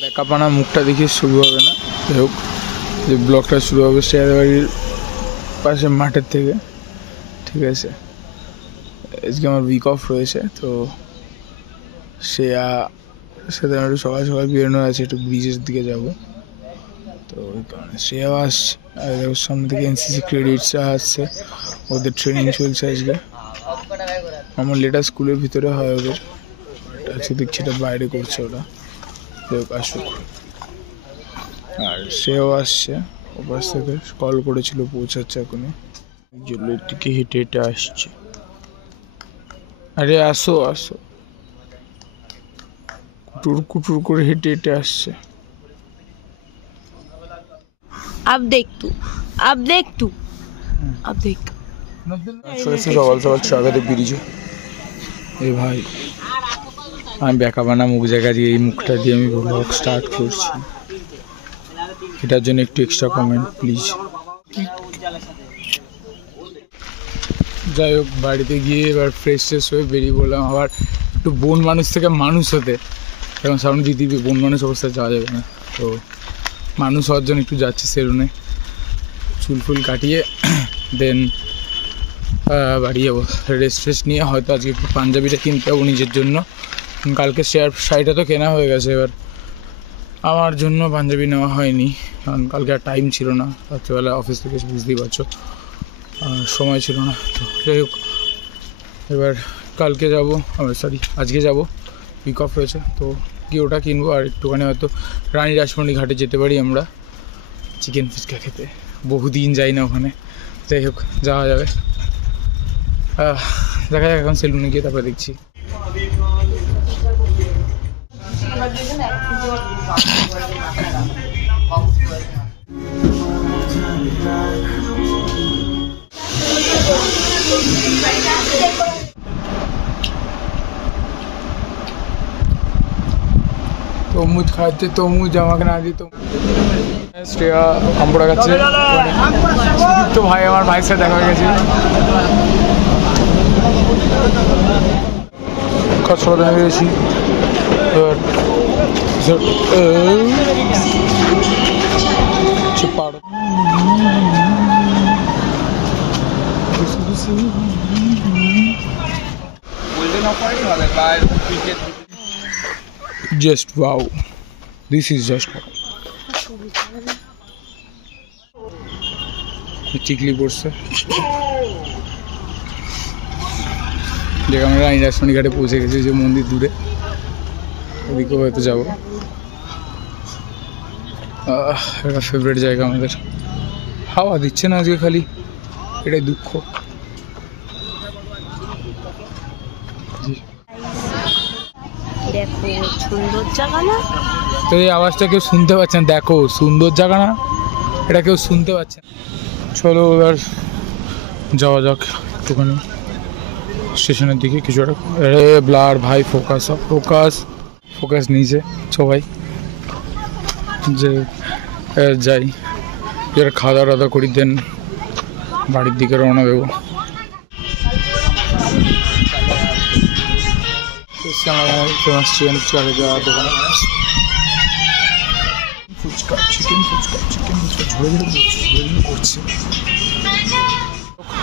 Backup আনা মুখটা দেখে শুরু হবে না, যাই হোক যে ব্লগটা শুরু হবে শেয়ার বাড়ির পাশে মাঠের থেকে, ঠিক আছে। আজকে আমার উইক অফ রয়েছে, তো সাথে একটু সকাল সকাল বেরোনো আছে, একটু ব্রিজের দিকে যাব। তো ওই কারণে শ্রেয়াও আসছে, আর ওর সামনে থেকে এনসিসি ক্রেডিটসরা আসছে, ওদের ট্রেনিং চলছে আজকে। আমার লেটার স্কুলের ভিতরে হয় ওদের, আজকে দেখছি এটা বাইরে করছে ওরা, আসুক। আর সেও আসছে ওপাশ থেকে, কল করেছিল, পৌঁছাচ্ছে এখনই। জলের দিকে হেঁটে হেঁটে আসছে। আরে আসো আসো, কুটুর কুটুর করে হেঁটে হেঁটে আসছে। সকাল সকাল স্বাগত ব্রিজে। এ ভাই, আমি বেকাবানা মুখ জায়গা দিয়ে এই মুখটা দিয়ে আমি ব্লগ স্টার্ট করছি, এটার জন্য একটু এক্সট্রা কমেন্ট প্লিজ। যাই হোক, বাড়িতে গিয়ে এবার ফ্রেশ ট্রেশ হয়ে বেরিয়ে বললাম আবার একটু বন মানুষ থেকে মানুষ হতে। এখন সামনে যদি বন মানুষ অবস্থায় যাওয়া যাবে না, তো মানুষ হওয়ার জন্য একটু যাচ্ছি সেলুনে, চুল ফুল কাটিয়ে দেন বাড়ি যাবো। রেস্ট ফ্রেস্ট নিয়ে হয়তো আজকে একটু পাঞ্জাবিটা কিনতে যাবো নিজের জন্য, কালকে শাড়িটা তো কেনা হয়ে গেছে, এবার আমার জন্য পাঞ্জাবি নেওয়া হয়নি, কারণ কালকে আর টাইম ছিল না, রাত্রিবেলা অফিস থেকে বুঝতেই পারছো, সময় ছিল না। তো যাই হোক, এবার কালকে যাবো, আজকে যাবো, উইক অফ রয়েছে, তো গিয়ে ওটা কিনবো। আর একটুখানি হয়তো রানী রাসমণি ঘাটে যেতে পারি আমরা চিকেন ফুচকা খেতে, বহুদিন যাই না ওখানে। যাই হোক, যাওয়া যাবে, দেখা যাক। এখন সেলুনে গিয়ে তারপরে দেখছি। তরমুজ খাচ্ছে, তরমুজ আমাকে না দিত। শ্রেয়া কামড়া খাচ্ছে, তো ভাই আমার ভাইয়ের সাথে দেখা হয়ে গেছে। কাছড়া দেখা গেছি, এবার just wow, this is just wow. টিকলি পড়ছে, দেখ আমরা রানী রাসমণি ঘাটে পৌঁছে গেছি, যে মন্দির দূরে, ওদিকেও হয়তো যাবো। একটা ফেভারিট জায়গা আমাদের, হাওয়া দিচ্ছে না আজকে, খালি এটাই দুঃখ। দেখো সুন্দর জায়গা না, তো এই আওয়াজটা কেউ শুনতে পাচ্ছেন? দেখো সুন্দর জায়গা না, এটা কেউ শুনতে পাচ্ছে না। চলো এবার যাওয়া যাক একটুখানি স্টেশনের দিকে, কিছু একটা। ব্লার ভাই, ফোকাস ফোকাস ফোকাস নিচে সবাই, যে যাই এবার খাওয়া দাওয়া করি, দেন বাড়ির দিকে রওনা দেবো। ফেমাস চিকেন ফুচকা যাওয়া দোকানে, ফুচকা চিকেন ফুচকা ঝরে করছে।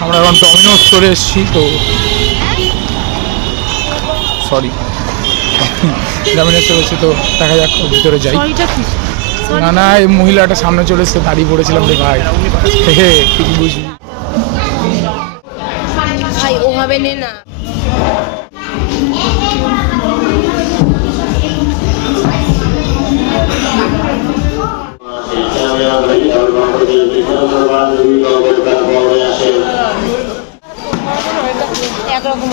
আমরা এখন ডমিনোস চলে এসেছি, তো সরি ডমিনোস চলে এসেছি, তো দেখা যাক ভিতরে যাই। না না, এই মহিলাটা সামনে চলে এসছে, দাঁড়িয়ে পড়েছিলাম রে ভাই, কি বুঝবি ভাই, ওভাবে নে না। একরকম